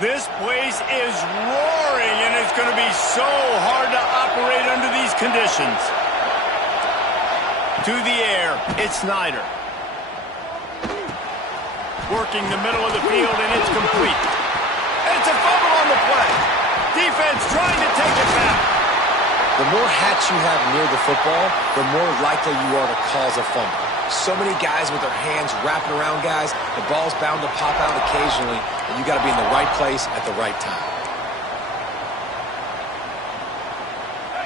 This place is roaring, and it's going to be so hard to operate under these conditions. To the air, it's Snyder. Working the middle of the field, and it's complete. It's a fumble on the play. Defense trying to take it back. The more hats you have near the football, the more likely you are to cause a fumble. So many guys with their hands wrapping around guys, the ball's bound to pop out occasionally, and you got to be in the right place at the right time.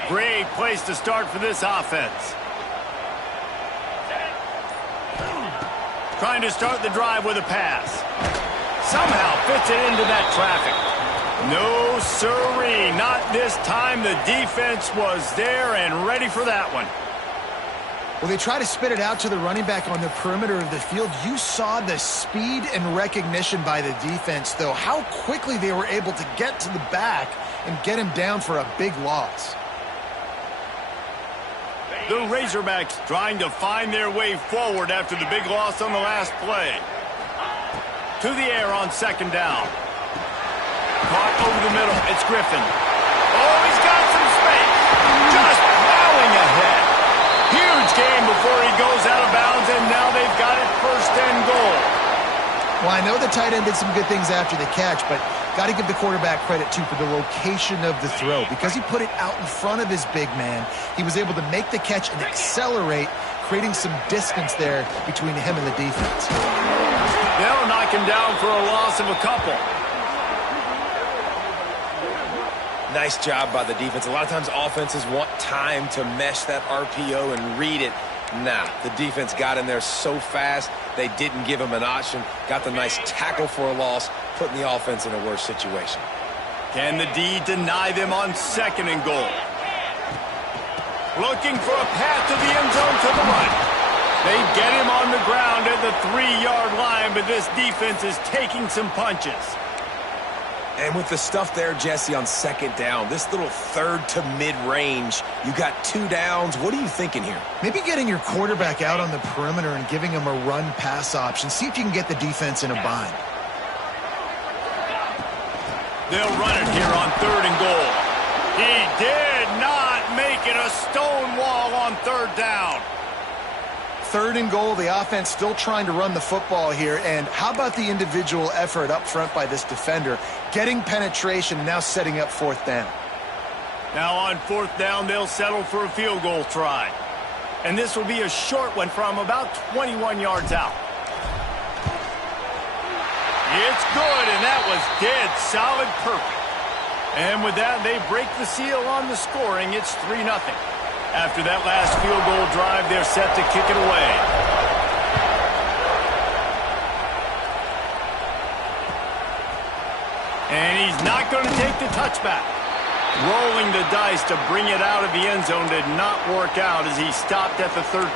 Great place to start for this offense. Trying to start the drive with a pass. Somehow fits it into that traffic. No siree, not this time. The defense was there and ready for that one. Well, they try to spit it out to the running back on the perimeter of the field. You saw the speed and recognition by the defense, though, how quickly they were able to get to the back and get him down for a big loss. The Razorbacks trying to find their way forward after the big loss on the last play. To the air on second down. Caught over the middle. It's Griffin. Oh, he's got some space. Just plowing ahead. Huge game before he goes out of bounds, and now they've got it first and goal. Well, I know the tight end did some good things after the catch, but got to give the quarterback credit, too, for the location of the throw. Because he put it out in front of his big man, he was able to make the catch and accelerate, creating some distance there between him and the defense. They'll knock him down for a loss of a couple. Nice job by the defense. A lot of times offenses want time to mesh that RPO and read it. Nah, the defense got in there so fast, they didn't give him an option. Got the nice tackle for a loss, putting the offense in a worse situation. Can the D deny them on second and goal? Looking for a path to the end zone to the right. They get him on the ground at the 3-yard line, but this defense is taking some punches. And with the stuff there, Jesse, on second down, this little third to mid-range, you got 2 downs. What are you thinking here? Maybe getting your quarterback out on the perimeter and giving him a run-pass option. See if you can get the defense in a bind. They'll run it here on third and goal. He did not make it a stone wall on third down. Third and goal, the offense still trying to run the football here. And how about the individual effort up front by this defender? Getting penetration, now setting up fourth down. Now on fourth down, they'll settle for a field goal try. And this will be a short one from about 21 yards out. It's good, and that was dead solid perfect. And with that, they break the seal on the scoring. It's 3-0. After that last field goal drive, they're set to kick it away. And he's not going to take the touchback. Rolling the dice to bring it out of the end zone did not work out as he stopped at the 13.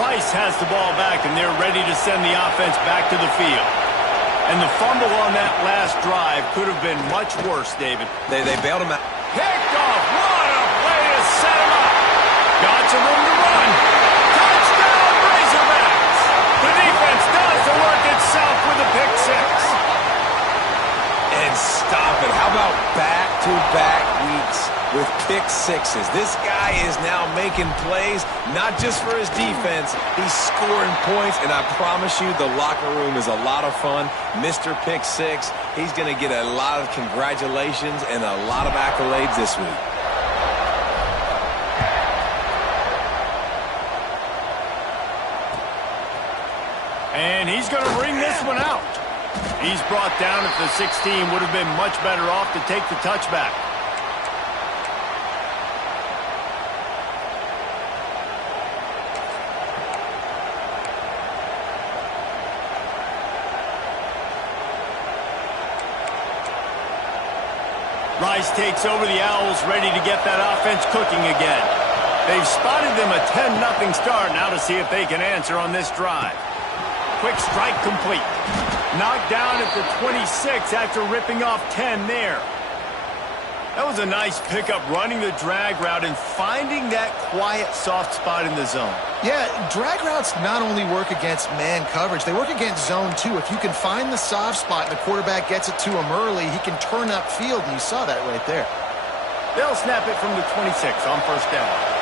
Rice has the ball back, and they're ready to send the offense back to the field. And the fumble on that last drive could have been much worse, David. They bailed him out. Picked off. What a play to set him up. Got some room to run. Touchdown, Razorbacks. The defense does the work itself with a pick six. And stop it. How about back-to-back weeks with pick sixes? This guy is now making plays, not just for his defense. He's scoring points, and I promise you the locker room is a lot of fun. Mr. Pick Six, he's going to get a lot of congratulations and a lot of accolades this week. And he's going to bring this one out. He's brought down at the 16. Would have been much better off to take the touchback. Rice takes over the Owls, ready to get that offense cooking again. They've spotted them a 10-0 start. Now to see if they can answer on this drive. Quick strike complete. Knocked down at the 26 after ripping off 10 there. That was a nice pickup, running the drag route and finding that quiet, soft spot in the zone. Yeah, drag routes not only work against man coverage, they work against zone too. If you can find the soft spot and the quarterback gets it to him early, he can turn upfield, and you saw that right there. They'll snap it from the 26 on first down.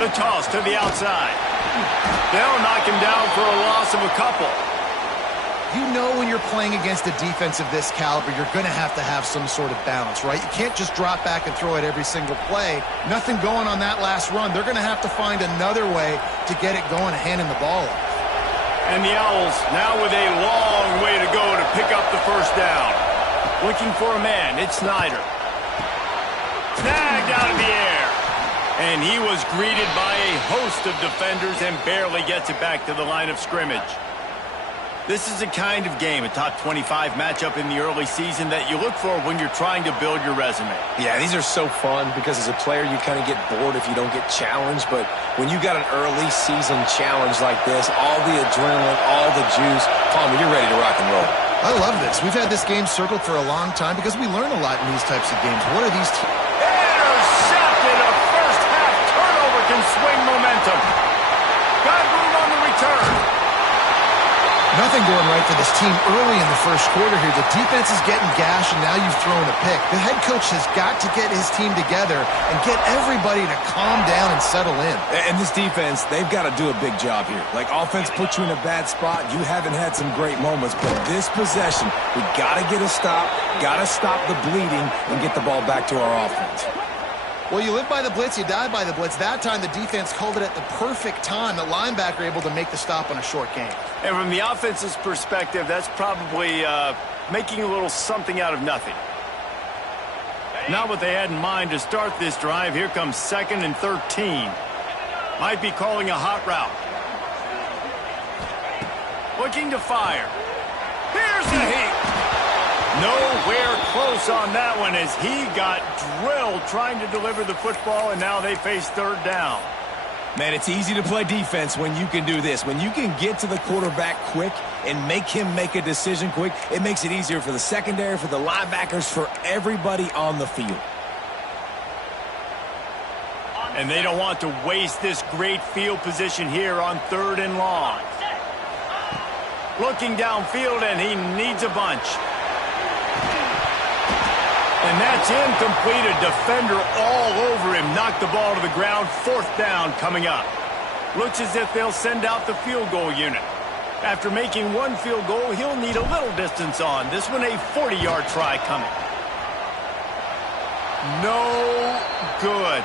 The toss to the outside. They'll knock him down for a loss of a couple. You know when you're playing against a defense of this caliber, you're going to have some sort of balance, right? You can't just drop back and throw it every single play. Nothing going on that last run. They're going to have to find another way to get it going and hand him the ball off. And the Owls now with a long way to go to pick up the first down. Looking for a man. It's Snyder. Snagged out of the air. And he was greeted by a host of defenders and barely gets it back to the line of scrimmage. This is a kind of game, a top 25 matchup in the early season that you look for when you're trying to build your resume. Yeah, these are so fun because as a player you kind of get bored if you don't get challenged. But when you got an early season challenge like this, all the adrenaline, all the juice, Palmer, you're ready to rock and roll. I love this. We've had this game circled for a long time because we learn a lot in these types of games. What are these teams? Can swing momentum. Got room on the return. Nothing going right for this team early in the first quarter here. The defense is getting gashed, and now you've thrown a pick. The head coach has got to get his team together and get everybody to calm down and settle in. And this defense, they've got to do a big job here. Like, offense puts you in a bad spot. You haven't had some great moments, but this possession, we got to get a stop, got to stop the bleeding, and get the ball back to our offense. Well, you live by the blitz, you die by the blitz. That time, the defense called it at the perfect time. The linebacker able to make the stop on a short game. And from the offense's perspective, that's probably making a little something out of nothing. Not what they had in mind to start this drive. Here comes 2nd and 13. Might be calling a hot route. Looking to fire. Here's the heat. Nowhere close on that one as he got drilled trying to deliver the football, and now they face third down. Man, it's easy to play defense when you can do this. When you can get to the quarterback quick and make him make a decision quick, it makes it easier for the secondary, for the linebackers, for everybody on the field. And they don't want to waste this great field position here on 3rd and long. Looking downfield, and he needs a bunch. And that's incomplete. A defender all over him. Knocked the ball to the ground. 4th down coming up. Looks as if they'll send out the field goal unit. After making one field goal, he'll need a little distance on. This one a 40-yard try coming. No good.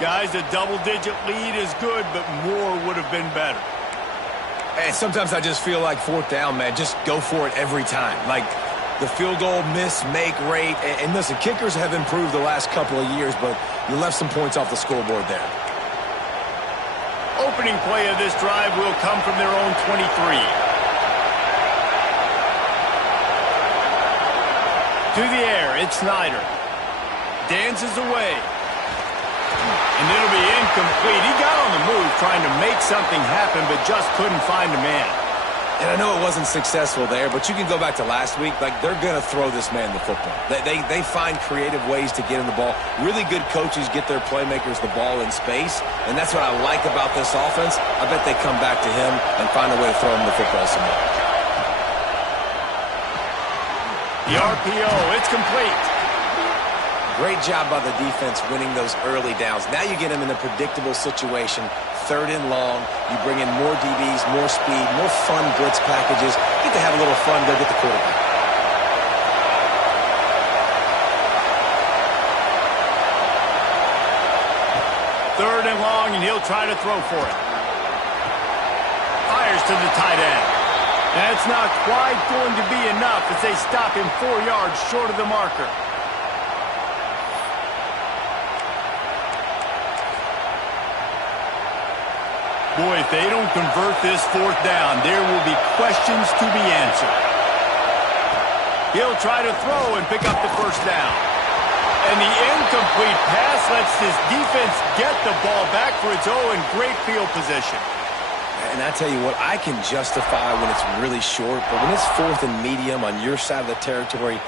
Guys, a double-digit lead is good, but more would have been better. And sometimes I just feel like 4th down, man. Just go for it every time. Like, the field goal miss-make rate. And listen, kickers have improved the last couple of years, but you left some points off the scoreboard there. Opening play of this drive will come from their own 23. To the air, it's Snyder. Dances away. And it'll be incomplete. He got on the move trying to make something happen, but just couldn't find a man. And I know it wasn't successful there, but you can go back to last week. Like, they're going to throw this man the football. They find creative ways to get him the ball. Really good coaches get their playmakers the ball in space, and that's what I like about this offense. I bet they come back to him and find a way to throw him the football somewhere. The RPO, it's complete. Great job by the defense winning those early downs. Now you get him in a predictable situation. 3rd and long. You bring in more DBs, more speed, more fun blitz packages. Get to have a little fun, go get the quarterback. Third and long, and he'll try to throw for it. Fires to the tight end. That's not quite going to be enough as they stop him 4 yards short of the marker. Boy, if they don't convert this 4th down, there will be questions to be answered. He'll try to throw and pick up the first down. And the incomplete pass lets this defense get the ball back for its own in great field position. And I tell you what, I can justify when it's really short, but when it's 4th and medium on your side of the territory,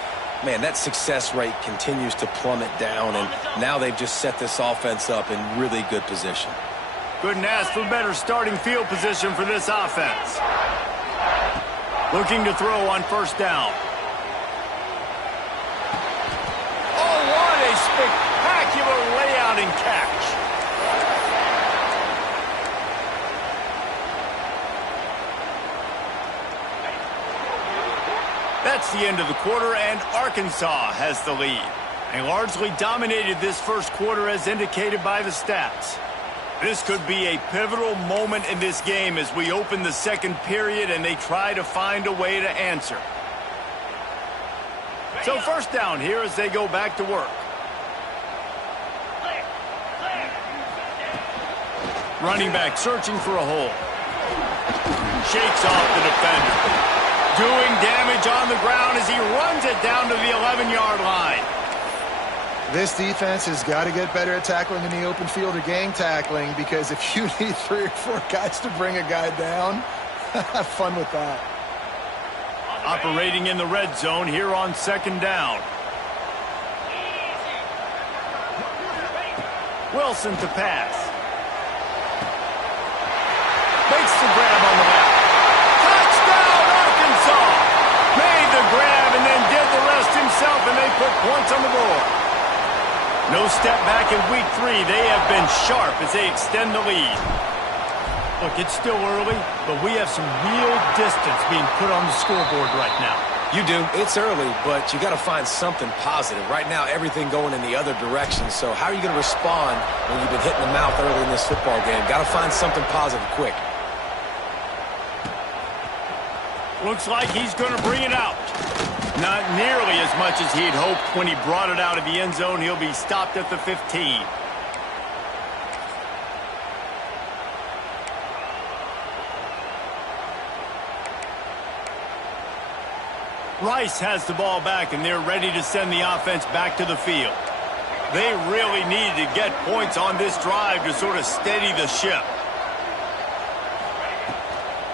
man, that success rate continues to plummet down, and now they've just set this offense up in really good position. Couldn't ask for better starting field position for this offense. Looking to throw on first down. Oh, what a spectacular layout and catch. That's the end of the quarter, and Arkansas has the lead. They largely dominated this first quarter as indicated by the stats. This could be a pivotal moment in this game as we open the second period and they try to find a way to answer. So first down here as they go back to work. Running back searching for a hole. Shakes off the defender. Doing damage on the ground as he runs it down to the 11-yard line. This defense has got to get better at tackling in the open field or gang tackling, because if you need 3 or 4 guys to bring a guy down, have fun with that. Operating in the red zone here on second down. Wilson to pass. Makes the grab on the left. Touchdown, Arkansas! Made the grab and then did the rest himself, and they put points on the board. No step back in week 3. They have been sharp as they extend the lead. Look, it's still early, but we have some real distance being put on the scoreboard right now. You do. It's early, but you got to find something positive. Right now, everything going in the other direction. So how are you going to respond when you've been hitting the mouth early in this football game? Got to find something positive quick. Looks like he's going to bring it out. Not nearly as much as he'd hoped when he brought it out of the end zone. He'll be stopped at the 15. Rice has the ball back, and they're ready to send the offense back to the field. They really need to get points on this drive to sort of steady the ship.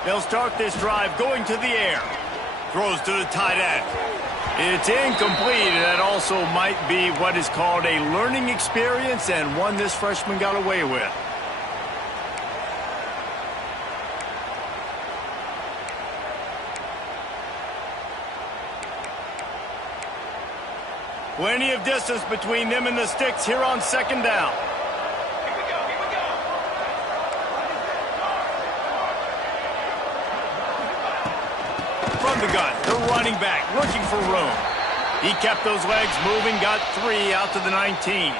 They'll start this drive going to the air. Throws to the tight end. It's incomplete, and that also might be what is called a learning experience, and one this freshman got away with. Plenty of distance between them and the sticks here on second down. From the gun, the running back looking for room. He kept those legs moving, got 3 out to the 19.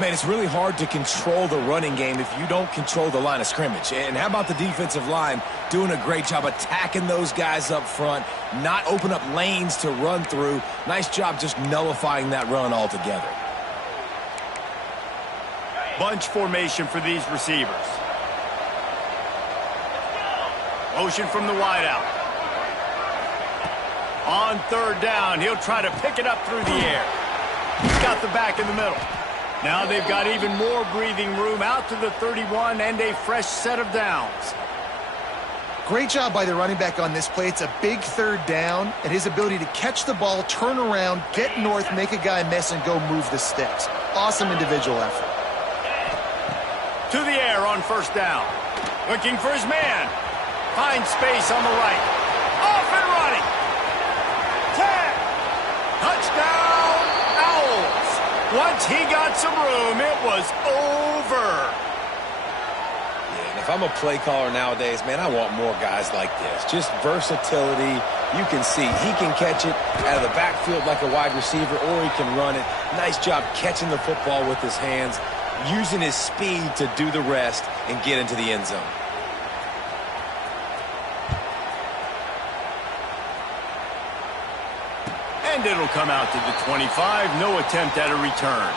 Man, it's really hard to control the running game if you don't control the line of scrimmage. And how about the defensive line doing a great job attacking those guys up front, not open up lanes to run through. Nice job just nullifying that run altogether. Bunch formation for these receivers. Motion from the wideout. On third down, he'll try to pick it up through the air. He's got the back in the middle. Now they've got even more breathing room out to the 31 and a fresh set of downs. Great job by the running back on this play. It's a big third down, and his ability to catch the ball, turn around, get north, make a guy miss, and go move the sticks. Awesome individual effort. To the air on first down. Looking for his man. Finds space on the right. Off and running. 10. Touchdown, Owls. Once he got some room, it was over. If I'm a play caller nowadays, man, I want more guys like this. Just versatility. You can see he can catch it out of the backfield like a wide receiver, or he can run it. Nice job catching the football with his hands, using his speed to do the rest and get into the end zone. And it'll come out to the 25. No attempt at a return.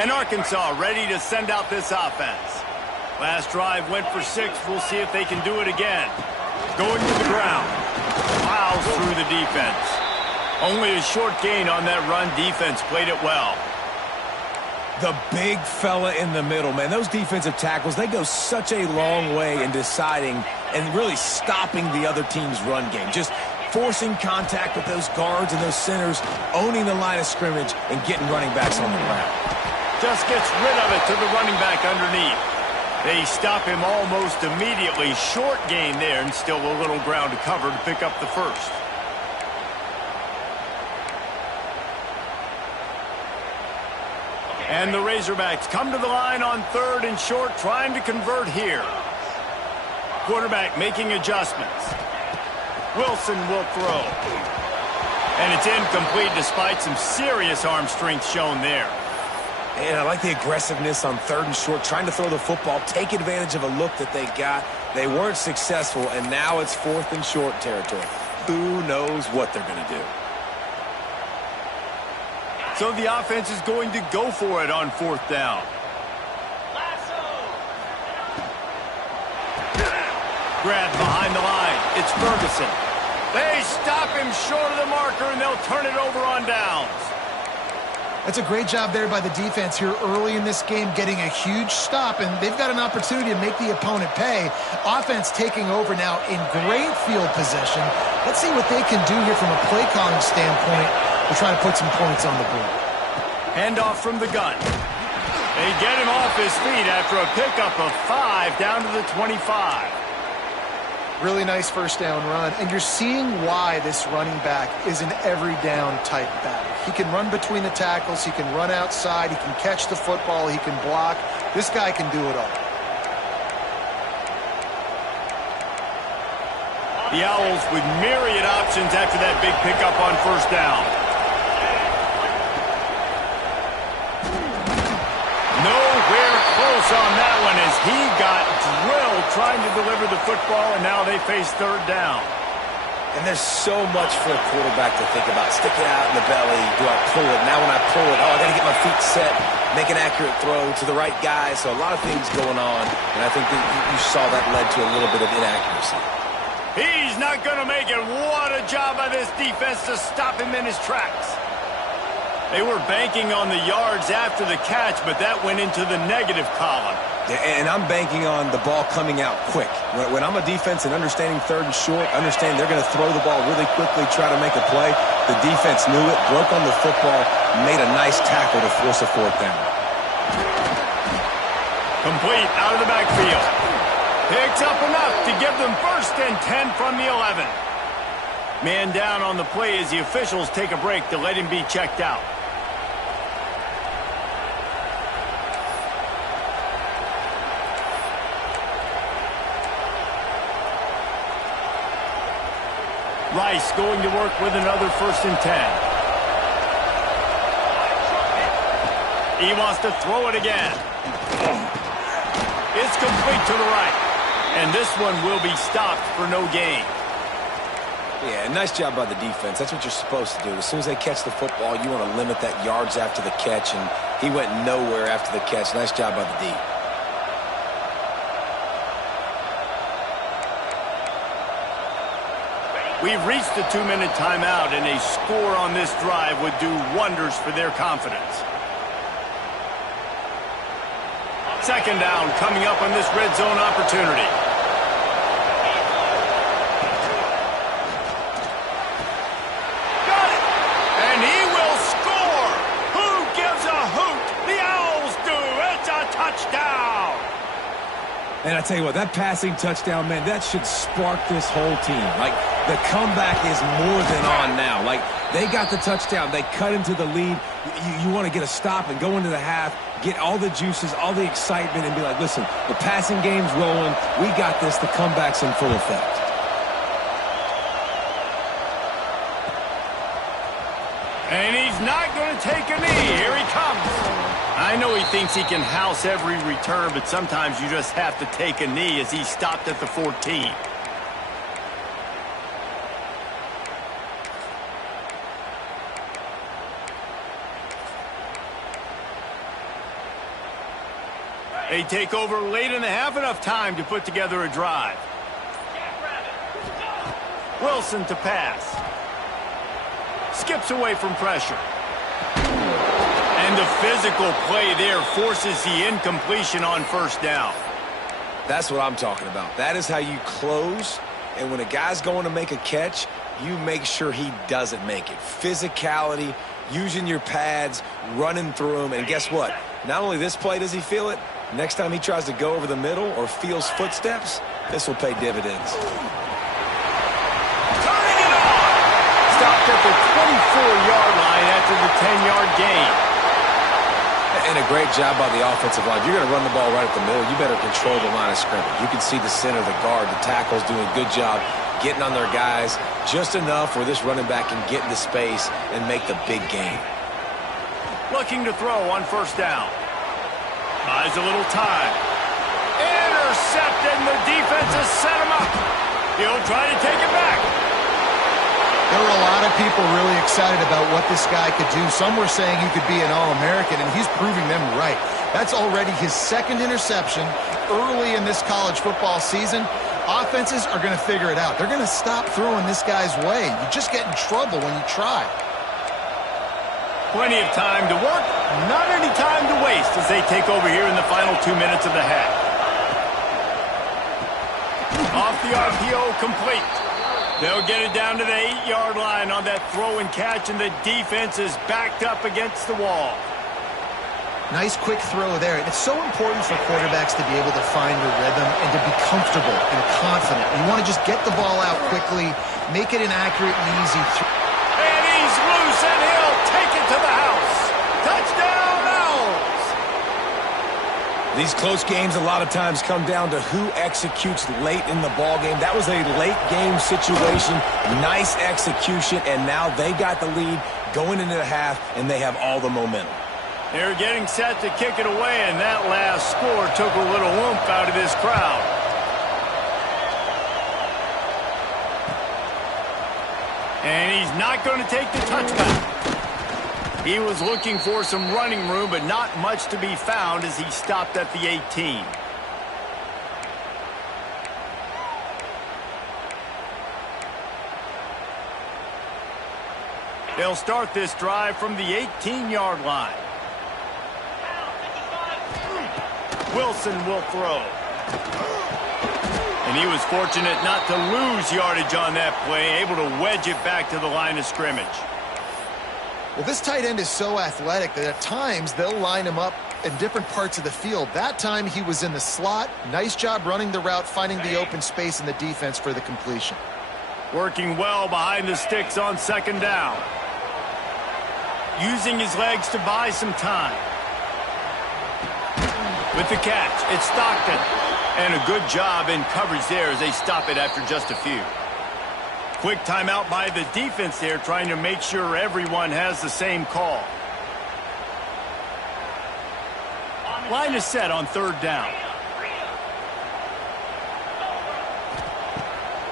And Arkansas ready to send out this offense. Last drive went for 6. We'll see if they can do it again. Going to the ground. Plows through the defense. Only a short gain on that run. Defense played it well. The big fella in the middle, man. Those defensive tackles, they go such a long way in deciding and really stopping the other team's run game. Just forcing contact with those guards and those centers, owning the line of scrimmage, and getting running backs on the ground. Just gets rid of it to the running back underneath. They stop him almost immediately. Short gain there, and still a little ground to cover to pick up the first. And the Razorbacks come to the line on 3rd and short, trying to convert here. Quarterback making adjustments. Wilson will throw. And it's incomplete despite some serious arm strength shown there. And I like the aggressiveness on 3rd and short, trying to throw the football, take advantage of a look that they got. They weren't successful, and now it's 4th and short territory. Who knows what they're going to do? So the offense is going to go for it on 4th down. Grab behind the line. It's Ferguson. They stop him short of the marker, and they'll turn it over on downs. That's a great job there by the defense here early in this game, getting a huge stop, and they've got an opportunity to make the opponent pay. Offense taking over now in great field position. Let's see what they can do here from a play calling standpoint to try to put some points on the board. Handoff from the gun. They get him off his feet after a pickup of 5 down to the 25. Really nice first down run, and you're seeing why this running back is an every down type back. He can run between the tackles, he can run outside, he can catch the football, he can block. This guy can do it all. The Owls with myriad options after that big pickup on 1st down. Nowhere close on that one as he got drilled trying to deliver the football, and now they face 3rd down. And there's so much for a quarterback to think about. Stick it out in the belly. Do I pull it? Now when I pull it, I got to get my feet set, make an accurate throw to the right guy. So a lot of things going on, and I think that you saw that led to a little bit of inaccuracy. He's not going to make it. What a job by this defense to stop him in his tracks. They were banking on the yards after the catch, but that went into the negative column. And I'm banking on the ball coming out quick. When I'm a defense and understanding 3rd and short, understand they're going to throw the ball really quickly, try to make a play. The defense knew it, broke on the football, made a nice tackle to force a 4th down. Complete out of the backfield. Picks up enough to give them 1st and 10 from the 11. Man down on the play as the officials take a break to let him be checked out. Rice going to work with another 1st and 10. He wants to throw it again. It's complete to the right. And this one will be stopped for no gain. Yeah, nice job by the defense. That's what you're supposed to do. As soon as they catch the football, you want to limit that yards after the catch, and he went nowhere after the catch. Nice job by the D. We've reached the 2-minute timeout, and a score on this drive would do wonders for their confidence. 2nd down coming up on this red zone opportunity. Got it! And he will score! Who gives a hoot? The Owls do! It's a touchdown! And I tell you what, that passing touchdown, man, that should spark this whole team. Like, the comeback is more than on now. Like, they got the touchdown. They cut into the lead. You want to get a stop and go into the half, get all the juices, all the excitement, and be like, listen, the passing game's rolling. We got this. The comeback's in full effect. And he's not going to take a knee. Here he comes. I know he thinks he can house every return, but sometimes you just have to take a knee as he stopped at the 14. They take over late in the half, enough time to put together a drive. Wilson to pass. Skips away from pressure. And the physical play there forces the incompletion on first down. That's what I'm talking about. That is how you close. And when a guy's going to make a catch, you make sure he doesn't make it. Physicality, using your pads, running through them. And guess what? Not only this play does he feel it, next time he tries to go over the middle or feels footsteps, this will pay dividends. Turning it on! Stopped at the 24-yard line after the 10-yard gain. And a great job by the offensive line. If you're going to run the ball right at the middle, you better control the line of scrimmage. You can see the center, the guard, the tackles doing a good job getting on their guys just enough where this running back can get into space and make the big gain. Looking to throw on first down. Buys a little time. Intercepted, and the defense has set him up. He'll try to take it back. There were a lot of people really excited about what this guy could do. Some were saying he could be an All-American, and he's proving them right. That's already his second interception early in this college football season. Offenses are going to figure it out. They're going to stop throwing this guy's way. You just get in trouble when you try. Plenty of time to work, not any time to waste as they take over here in the final 2 minutes of the half. Off the RPO, complete. They'll get it down to the 8-yard line on that throw and catch, and the defense is backed up against the wall. Nice quick throw there. And it's so important for quarterbacks to be able to find their rhythm and to be comfortable and confident. You want to just get the ball out quickly, make it an accurate and easy throw. And he's loose, and he'll take it to the house. Touchdown, Owls! These close games a lot of times come down to who executes late in the ball game. That was a late game situation. Nice execution, and now they got the lead going into the half, and they have all the momentum. They're getting set to kick it away, and that last score took a little oomph out of this crowd. And he's not going to take the touchback. He was looking for some running room, but not much to be found as he stopped at the 18. They'll start this drive from the 18-yard line. Wilson will throw. And he was fortunate not to lose yardage on that play, able to wedge it back to the line of scrimmage. Well, this tight end is so athletic that at times they'll line him up in different parts of the field. That time he was in the slot. Nice job running the route, finding the open space in the defense for the completion. Working well behind the sticks on second down. Using his legs to buy some time. With the catch, it's Stockton. And a good job in coverage there as they stop it after just a few. Quick timeout by the defense there, trying to make sure everyone has the same call. Line is set on third down.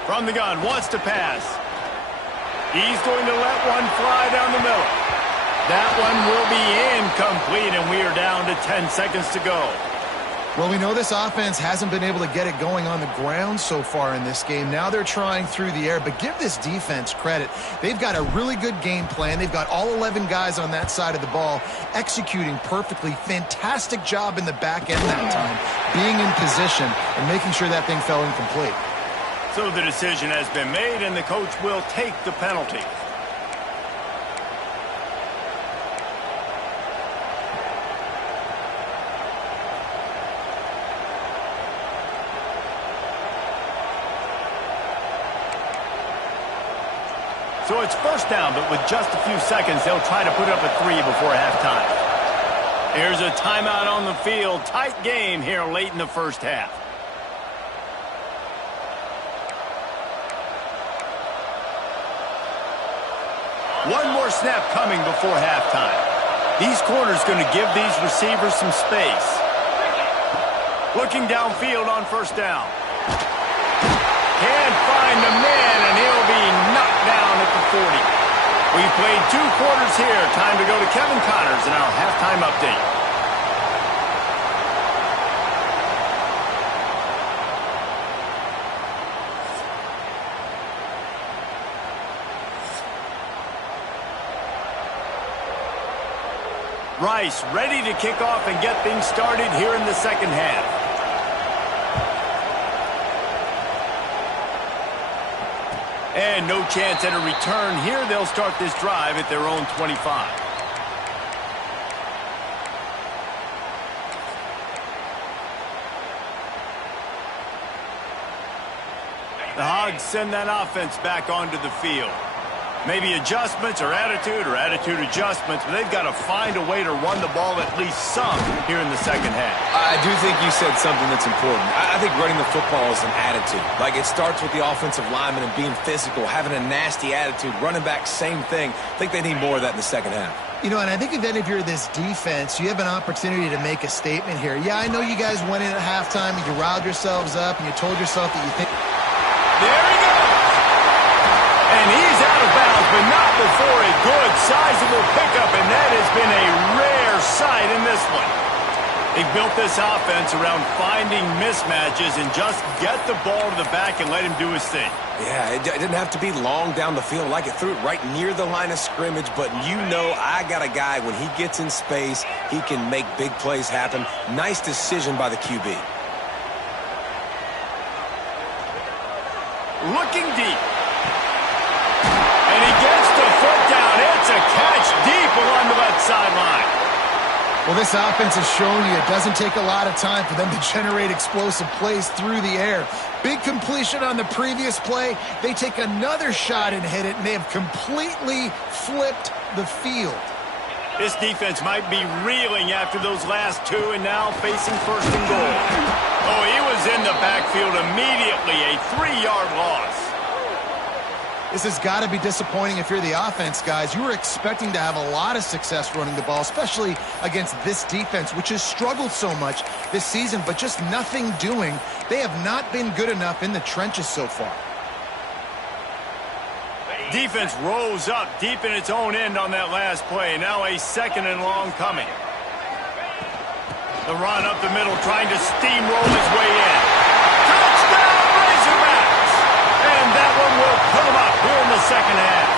From the gun, wants to pass. He's going to let one fly down the middle. That one will be incomplete, and we are down to 10 seconds to go. Well, we know this offense hasn't been able to get it going on the ground so far in this game. Now they're trying through the air, but give this defense credit. They've got a really good game plan. They've got all 11 guys on that side of the ball executing perfectly. Fantastic job in the back end that time, being in position and making sure that thing fell incomplete. So the decision has been made, and the coach will take the penalty. So it's first down, but with just a few seconds, they'll try to put up a 3 before halftime. Here's a timeout on the field. Tight game here late in the first half. One more snap coming before halftime. These corners going to give these receivers some space. Looking downfield on first down. Can't find the man, and he'll be knocked down at the 40. We've played 2 quarters here. Time to go to Kevin Connors in our halftime update. Rice ready to kick off and get things started here in the second half. And no chance at a return here. They'll start this drive at their own 25. The Hogs send that offense back onto the field. Maybe adjustments or attitude adjustments, but they've got to find a way to run the ball at least some here in the second half. I do think you said something that's important. I think running the football is an attitude. Like, it starts with the offensive lineman and being physical, having a nasty attitude. Running back, same thing. I think they need more of that in the second half. You know, and I think if you're this defense, you have an opportunity to make a statement here. Yeah, I know you guys went in at halftime and you riled yourselves up and you told yourself that you think... There he goes! And he's out of bounds, but not before a good, sizable pickup, and that has been a rare sight in this one. They've built this offense around finding mismatches and just get the ball to the back and let him do his thing. Yeah, it didn't have to be long down the field. Like, it threw it right near the line of scrimmage, but you know I got a guy, when he gets in space, he can make big plays happen. Nice decision by the QB. Looking deep. And he gets the foot down. It's a catch deep along the left sideline. Well, this offense has shown you it doesn't take a lot of time for them to generate explosive plays through the air. Big completion on the previous play. They take another shot and hit it, and they have completely flipped the field. This defense might be reeling after those last two and now facing first and goal. Oh, he was in the backfield immediately. A 3-yard loss. This has got to be disappointing if you're the offense, guys. You were expecting to have a lot of success running the ball, especially against this defense, which has struggled so much this season, but just nothing doing. They have not been good enough in the trenches so far. Defense rose up deep in its own end on that last play. Now a second and long coming. The run up the middle, trying to steamroll his way in. Touchdown, Razorbacks! And that one will put him up here in the second half.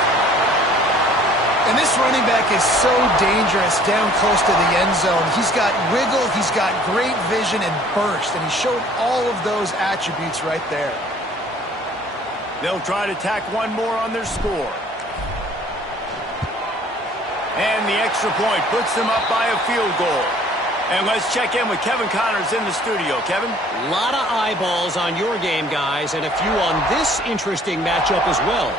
And this running back is so dangerous down close to the end zone. He's got wiggle, he's got great vision and burst, and he showed all of those attributes right there. They'll try to tack one more on their score. And the extra point puts them up by a field goal. And let's check in with Kevin Connors in the studio. Kevin? A lot of eyeballs on your game, guys, and a few on this interesting matchup as well.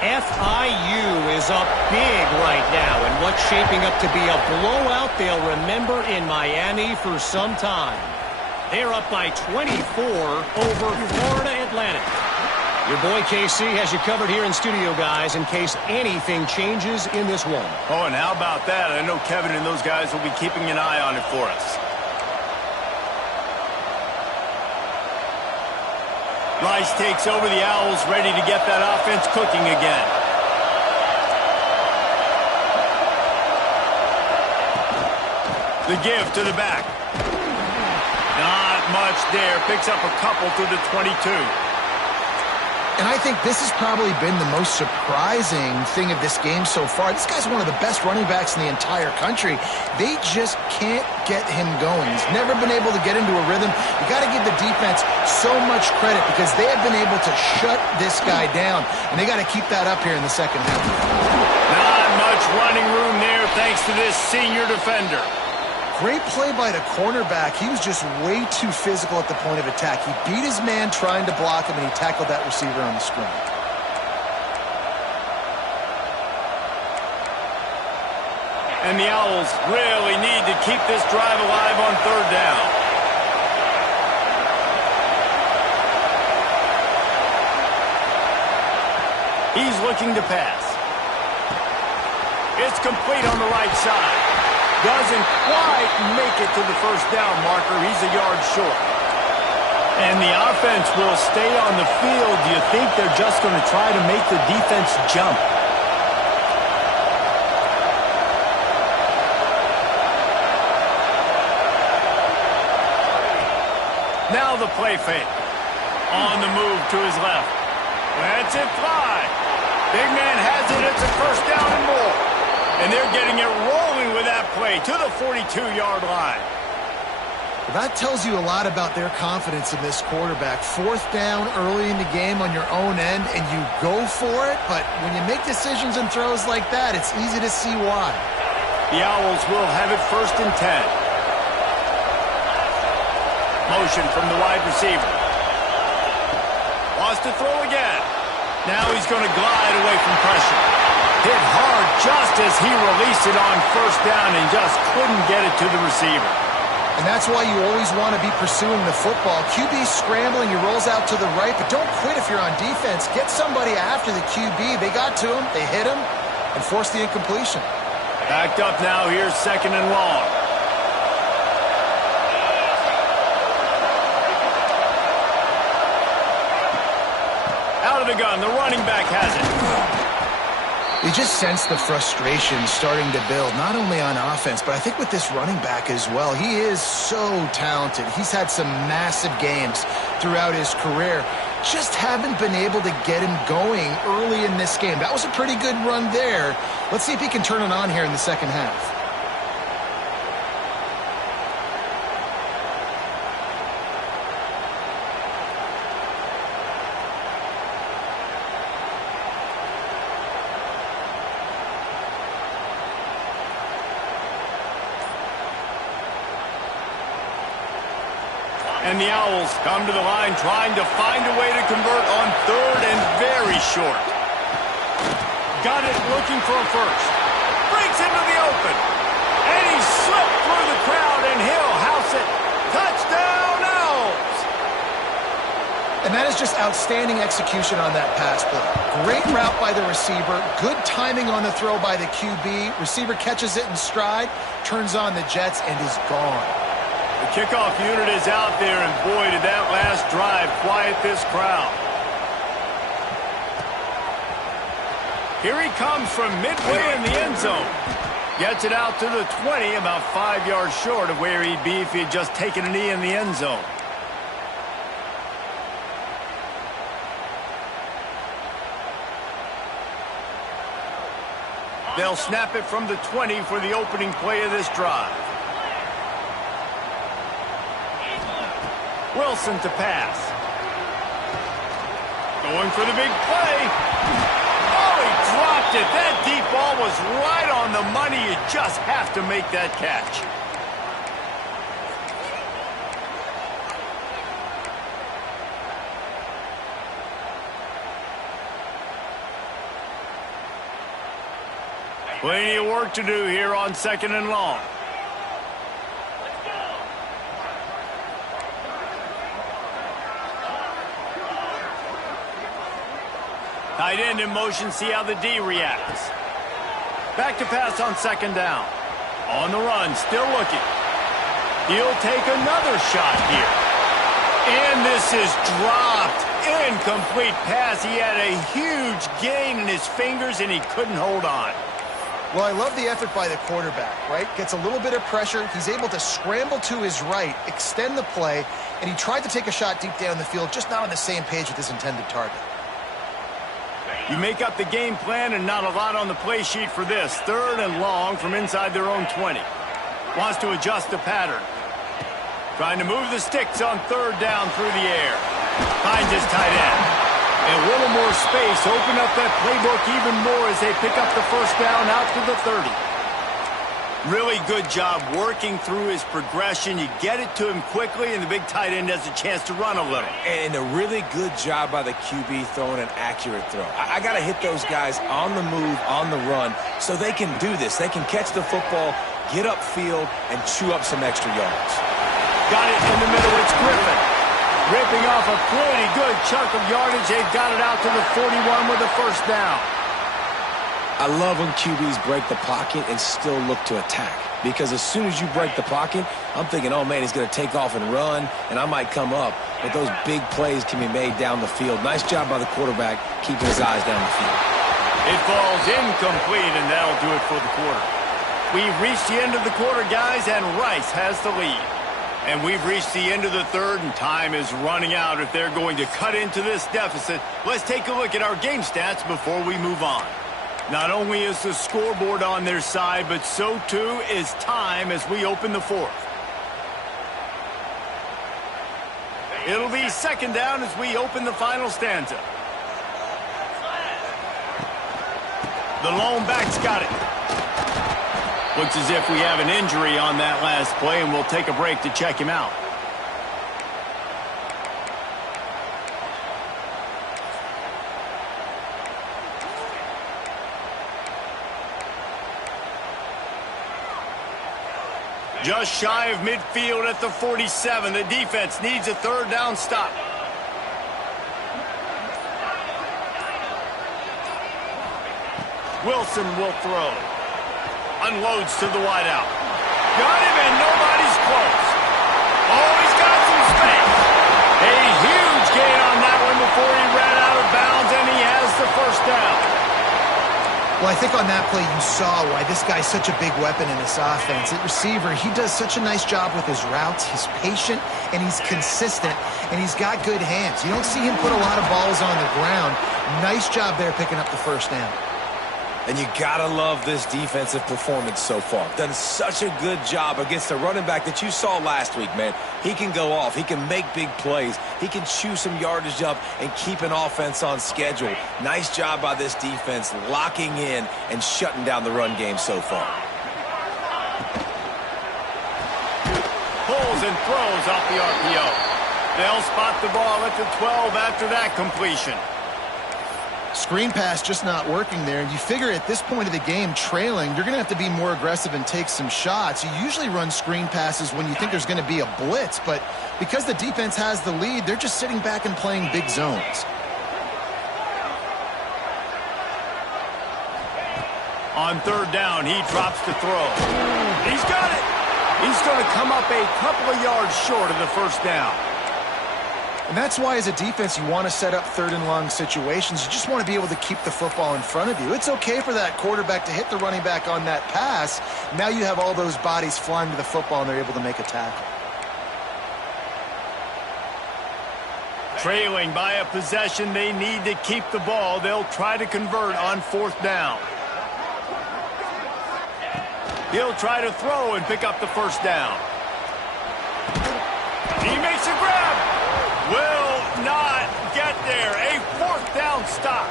FIU is up big right now, and what's shaping up to be a blowout they'll remember in Miami for some time. They're up by 24 over Florida Atlantic. Your boy KC has you covered here in studio, guys, in case anything changes in this one. Oh, and how about that? I know Kevin and those guys will be keeping an eye on it for us. Rice takes over the Owls, ready to get that offense cooking again. The give to the back. Not much there. Picks up a couple to the 22. And I think this has probably been the most surprising thing of this game so far. This guy's one of the best running backs in the entire country. They just can't get him going. He's never been able to get into a rhythm. You got to give the defense so much credit because they have been able to shut this guy down, and they got to keep that up here in the second half. Not much running room there thanks to this senior defender. Great play by the cornerback. He was just way too physical at the point of attack. He beat his man trying to block him, and he tackled that receiver on the screen. And the Owls really need to keep this drive alive on third down. He's looking to pass. It's complete on the right side. Doesn't quite make it to the first down marker. He's a yard short. And the offense will stay on the field. Do you think they're just going to try to make the defense jump? Now the play fake. On the move to his left. Lets it fly. Big man has it. It's a first down and more. And they're getting it rolling with that play to the 42-yard line. That tells you a lot about their confidence in this quarterback. Fourth down early in the game on your own end, and you go for it, but when you make decisions and throws like that, it's easy to see why. The Owls will have it 1st and 10. Motion from the wide receiver. Wants to throw again. Now he's going to glide away from pressure. Hit hard just as he released it on 1st down and just couldn't get it to the receiver. And that's why you always want to be pursuing the football. QB scrambling, he rolls out to the right, but don't quit if you're on defense. Get somebody after the QB. They got to him, they hit him, and forced the incompletion. Backed up now, here's 2nd and long. Out of the gun, the running back has it. You just sense the frustration starting to build, not only on offense, but I think with this running back as well. He is so talented. He's had some massive games throughout his career. Just haven't been able to get him going early in this game. That was a pretty good run there. Let's see if he can turn it on here in the second half. And the Owls come to the line trying to find a way to convert on 3rd and very short. Got it looking for a first. Breaks into the open. And he slipped through the crowd and he'll house it. Touchdown Owls! And that is just outstanding execution on that pass play. Great route by the receiver. Good timing on the throw by the QB. Receiver catches it in stride, turns on the jets, and is gone. The kickoff unit is out there, and boy, did that last drive quiet this crowd. Here he comes from midway in the end zone. Gets it out to the 20, about 5 yards short of where he'd be if he had just taken a knee in the end zone. They'll snap it from the 20 for the opening play of this drive. Wilson to pass. Going for the big play. Oh, he dropped it. That deep ball was right on the money. You just have to make that catch. Plenty of work to do here on 2nd and long. Tight end in motion, see how the D reacts. Back to pass on 2nd down. On the run, still looking. He'll take another shot here. And this is dropped. Incomplete pass. He had a huge gain in his fingers and he couldn't hold on. Well, I love the effort by the quarterback, right? Gets a little bit of pressure. He's able to scramble to his right, extend the play, and he tried to take a shot deep down the field, just not on the same page with his intended target. You make up the game plan and not a lot on the play sheet for this. 3rd and long from inside their own 20. Wants to adjust the pattern. Trying to move the sticks on 3rd down through the air. Finds his tight end. And a little more space. Open up that playbook even more as they pick up the 1st down out to the 30. Really good job working through his progression. You get it to him quickly, and the big tight end has a chance to run a little. And a really good job by the QB throwing an accurate throw. I got to hit those guys on the move, on the run, so they can do this. They can catch the football, get upfield, and chew up some extra yards. Got it in the middle. It's Griffin. Ripping off a pretty good chunk of yardage. They've got it out to the 41 with a 1st down. I love when QBs break the pocket and still look to attack. Because as soon as you break the pocket, I'm thinking, oh, man, he's going to take off and run, and I might come up. But those big plays can be made down the field. Nice job by the quarterback keeping his eyes down the field. It falls incomplete, and that'll do it for the quarter. We've reached the end of the quarter, guys, and Rice has the lead. And we've reached the end of the 3rd, and time is running out if they're going to cut into this deficit. Let's take a look at our game stats before we move on. Not only is the scoreboard on their side, but so too is time as we open the fourth. It'll be second down as we open the final stanza. The lone back's got it. Looks as if we have an injury on that last play, and we'll take a break to check him out. Just shy of midfield at the 47. The defense needs a third down stop. Wilson will throw. Unloads to the wideout. Got him, and nobody's close. Oh, he's got some space. A huge gain on that one before he ran out of bounds, and he has the first down. Well, I think on that play you saw why this guy's such a big weapon in this offense. At receiver, he does such a nice job with his routes. He's patient, and he's consistent, and he's got good hands. You don't see him put a lot of balls on the ground. Nice job there picking up the first down. And you gotta love this defensive performance so far. Done such a good job against the running back that you saw last week, man. He can go off. He can make big plays. He can chew some yardage up and keep an offense on schedule. Nice job by this defense locking in and shutting down the run game so far. Pulls and throws off the RPO. They'll spot the ball at the 12 after that completion. Screen pass just not working there. And you figure at this point of the game, trailing, you're going to have to be more aggressive and take some shots. You usually run screen passes when you think there's going to be a blitz, but because the defense has the lead, they're just sitting back and playing big zones. On third down, he drops to throw. He's got it. He's going to come up a couple of yards short of the first down. And that's why as a defense you want to set up third and long situations. You just want to be able to keep the football in front of you. It's okay for that quarterback to hit the running back on that pass. Now you have all those bodies flying to the football and they're able to make a tackle. Trailing by a possession, they need to keep the ball. They'll try to convert on fourth down. He'll try to throw and pick up the first down. He makes a grab. Will not get there. A fourth down stop.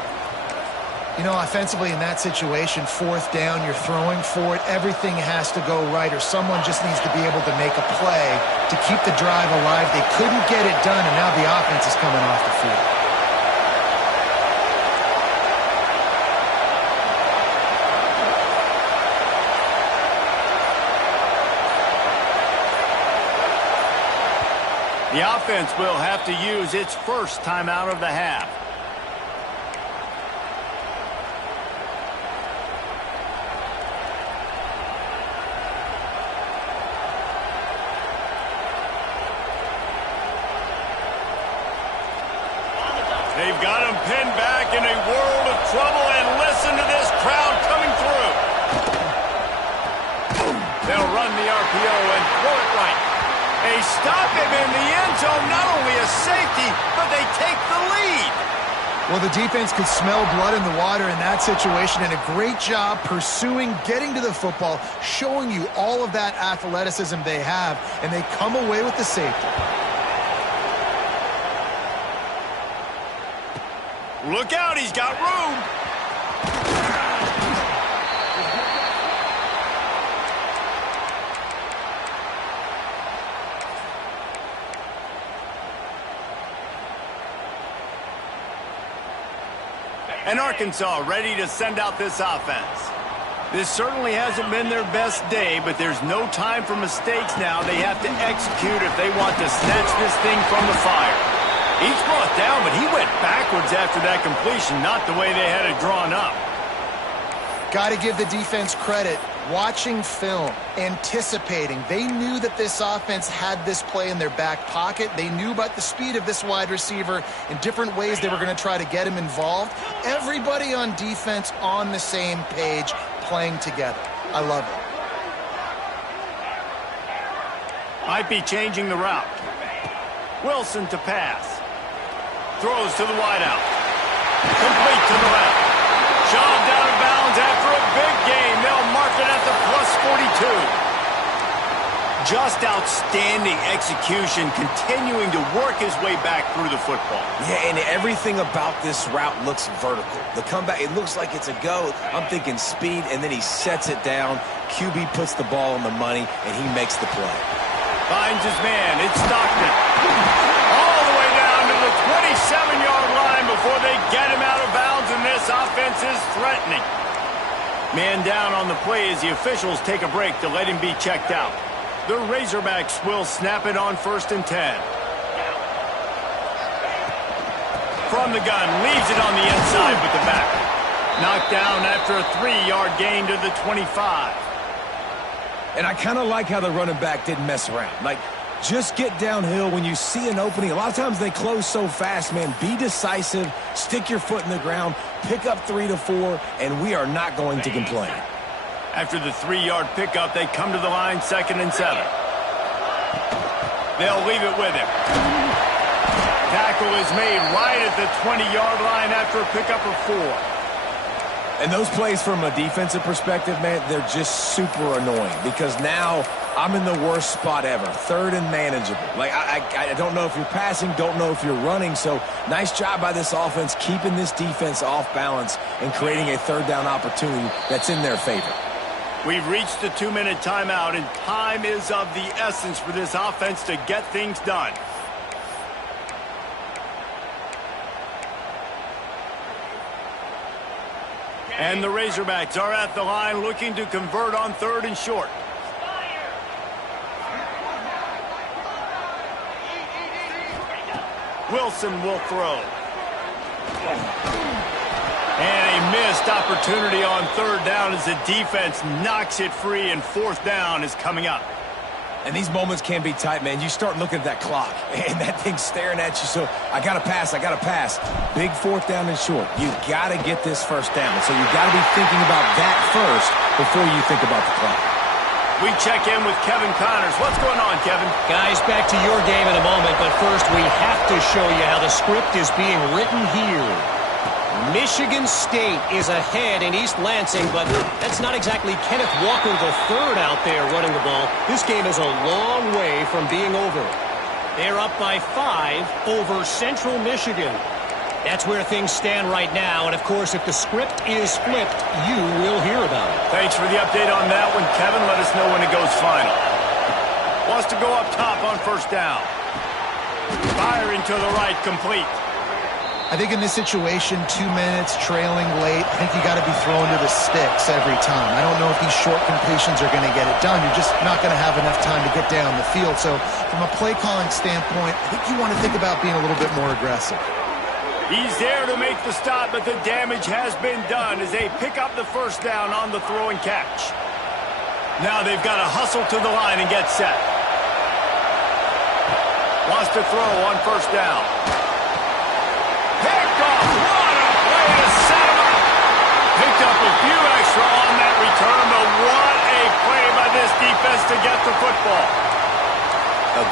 You know, offensively in that situation, fourth down, you're throwing for it. Everything has to go right, or someone just needs to be able to make a play to keep the drive alive. They couldn't get it done, and now the offense is coming off the field. The offense will have to use its first timeout of the half. They've got him pinned back in a world of trouble, and listen to this crowd coming through. They'll run the RPO and throw it right. They stop him in the end zone, not only a safety, but they take the lead. Well, the defense could smell blood in the water in that situation, and a great job pursuing, getting to the football, showing you all of that athleticism they have, and they come away with the safety. Look out, he's got room. And Arkansas ready to send out this offense. This certainly hasn't been their best day, but there's no time for mistakes now. They have to execute if they want to snatch this thing from the fire. He's brought down, but he went backwards after that completion, not the way they had it drawn up. Got to give the defense credit. Watching film, anticipating. They knew that this offense had this play in their back pocket. They knew about the speed of this wide receiver in different ways they were going to try to get him involved. Everybody on defense on the same page, playing together. I love it. Might be changing the route. Wilson to pass. Throws to the wideout. Complete to the left. Shoved out of bounds, after a big game. They'll mark it at the +42. Just outstanding execution, continuing to work his way back through the football. Yeah, and everything about this route looks vertical. The comeback, it looks like it's a go. I'm thinking speed, and then he sets it down. QB puts the ball on the money, and he makes the play. Finds his man. It's Stockton. All the way down to the 27-yard line before they get him out of bounds, and this offense is threatening. Man down on the play as the officials take a break to let him be checked out. The Razorbacks will snap it on 1st and 10. From the gun, leaves it on the inside with the back. Knocked down after a 3-yard gain to the 25. And I kind of like how the running back didn't mess around. Like, just get downhill when you see an opening. A lot of times they close so fast, man. Be decisive, stick your foot in the ground, pick up 3 to 4, and we are not going to complain. After the 3-yard pickup, they come to the line 2nd and 7. They'll leave it with him. Tackle is made right at the 20-yard line after a pickup of 4. And those plays from a defensive perspective, man, they're just super annoying because now I'm in the worst spot ever, 3rd and manageable. Like, I don't know if you're passing, don't know if you're running, so nice job by this offense keeping this defense off balance and creating a 3rd down opportunity that's in their favor. We've reached the 2-minute timeout, and time is of the essence for this offense to get things done. And the Razorbacks are at the line looking to convert on 3rd and short. Wilson will throw. And a missed opportunity on 3rd down as the defense knocks it free, and 4th down is coming up. And these moments can be tight, man. You start looking at that clock, and that thing's staring at you. So I got to pass, I got to pass. Big 4th down and short. You got to get this 1st down. So you got to be thinking about that first before you think about the clock. We check in with Kevin Connors. What's going on, Kevin? Guys, back to your game in a moment, but first we have to show you how the script is being written here. Michigan State is ahead in East Lansing, but that's not exactly Kenneth Walker III out there running the ball. This game is a long way from being over. They're up by 5 over Central Michigan. That's where things stand right now, and of course, if the script is flipped, you will hear about it. Thanks for the update on that one, Kevin. Let us know when it goes final. Wants to go up top on 1st down. Firing to the right, complete. I think in this situation, 2 minutes, trailing late, I think you got to be throwing to the sticks every time. I don't know if these short completions are going to get it done. You're just not going to have enough time to get down the field. So from a play calling standpoint, I think you want to think about being a little bit more aggressive. He's there to make the stop, but the damage has been done as they pick up the 1st down on the throw and catch. Now they've got to hustle to the line and get set. Wants to throw on 1st down. Picked off. What a play to set him up. Picked up a few extra on that return, but what a play by this defense to get the football.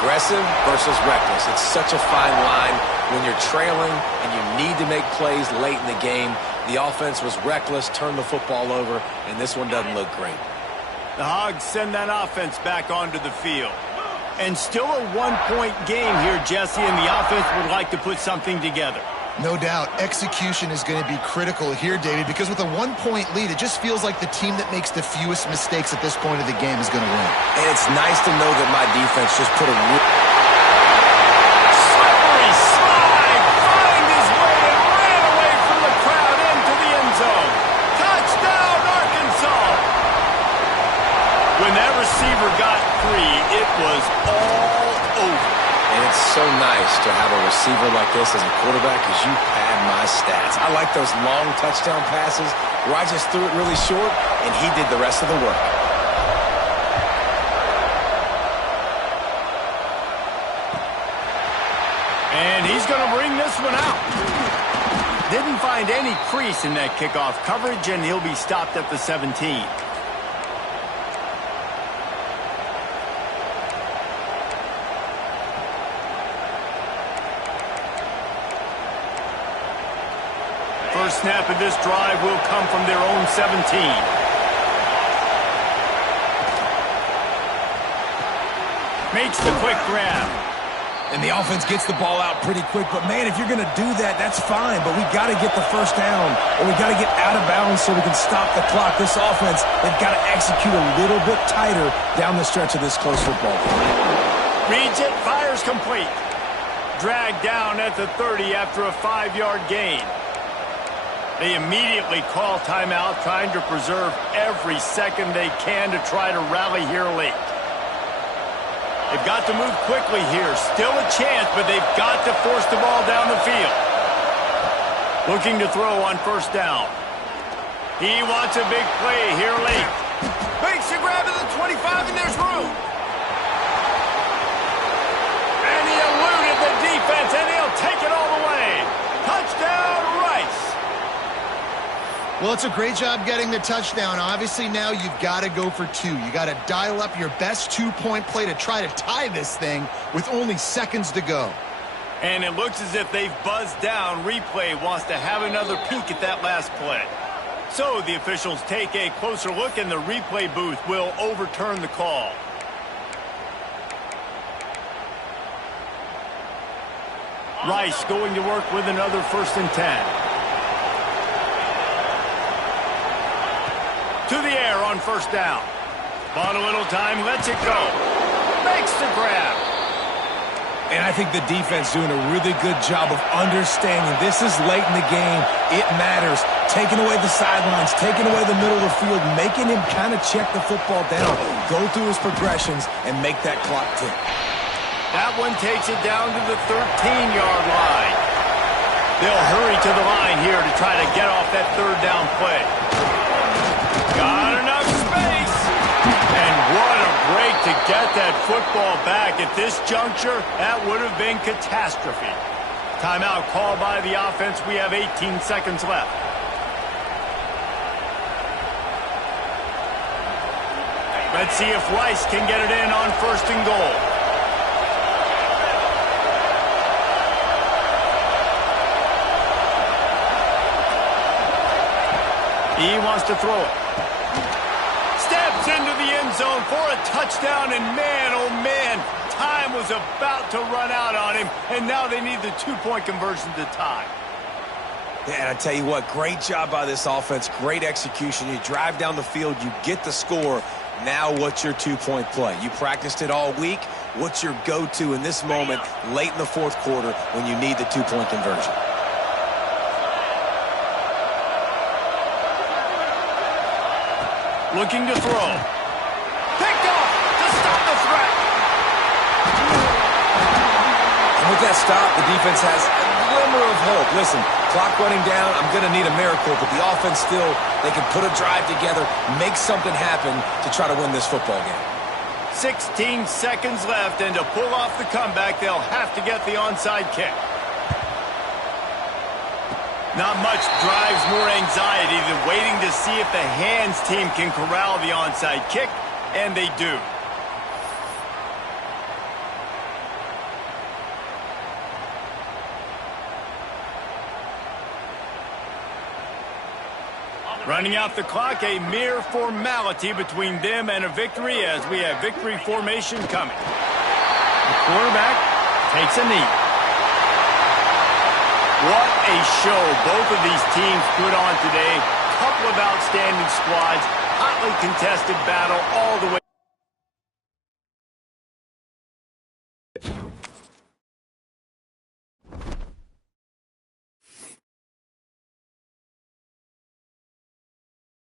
Aggressive versus reckless. It's such a fine line when you're trailing and you need to make plays late in the game. The offense was reckless, turned the football over, and this one doesn't look great. The Hogs send that offense back onto the field. And still a 1-point game here, Jesse, and the offense would like to put something together. No doubt, execution is going to be critical here, David, because with a 1-point lead, it just feels like the team that makes the fewest mistakes at this point of the game is going to win. And it's nice to know that my defense just put a... Slippery slide, find his way and ran away from the crowd into the end zone. Touchdown, Arkansas! When that receiver got free, it was all over. And it's so nice to have a receiver like this as a quarterback because you pad my stats. I like those long touchdown passes where I just threw it really short and he did the rest of the work. And he's going to bring this one out. Didn't find any crease in that kickoff coverage, and he'll be stopped at the 17. First snap of this drive will come from their own 17. Makes the quick grab. And the offense gets the ball out pretty quick. But, man, if you're going to do that, that's fine. But we got to get the first down, or we got to get out of bounds so we can stop the clock. This offense, they've got to execute a little bit tighter down the stretch of this close football game. Reads it, fires complete. Dragged down at the 30 after a 5-yard gain. They immediately call timeout, trying to preserve every second they can to try to rally here late. They've got to move quickly here. Still a chance, but they've got to force the ball down the field. Looking to throw on first down. He wants a big play here late. Makes a grab to the 25, and there's room. And he eluded the defense, and he'll take it all the way. Touchdown, Rice. Well, it's a great job getting the touchdown. Obviously, now you've got to go for 2. You got to dial up your best 2-point play to try to tie this thing with only seconds to go. And it looks as if they've buzzed down. Replay wants to have another peek at that last play. So the officials take a closer look, and the replay booth will overturn the call. Rice going to work with another 1st and 10. To the air on first down. Bought a little time, lets it go. Makes the grab. And I think the defense doing a really good job of understanding this is late in the game. It matters. Taking away the sidelines, taking away the middle of the field, making him kind of check the football down, go through his progressions, and make that clock tick. That one takes it down to the 13-yard line. They'll hurry to the line here to try to get off that 3rd down play. Got enough space. And what a break to get that football back. At this juncture, that would have been catastrophe. Timeout called by the offense. We have 18 seconds left. Let's see if Rice can get it in on 1st and goal. He wants to throw it. Steps into the end zone for a touchdown, and man, oh man, time was about to run out on him, and now they need the 2-point conversion to tie. Yeah, and I tell you what, great job by this offense, great execution. You drive down the field, you get the score. Now what's your 2-point play? You practiced it all week. What's your go-to in this moment late in the 4th quarter when you need the 2-point conversion? Looking to throw. Picked off to stop the threat. And with that stop, the defense has a glimmer of hope. Listen, clock running down, I'm going to need a miracle, but the offense still, they can put a drive together, make something happen to try to win this football game. 16 seconds left, and to pull off the comeback, they'll have to get the onside kick. Not much drives more anxiety than waiting to see if the hands team can corral the onside kick, and they do. Running out the clock, a mere formality between them and a victory as we have victory formation coming. The quarterback takes a knee. What a show both of these teams put on today. Couple of outstanding squads, hotly contested battle all the way.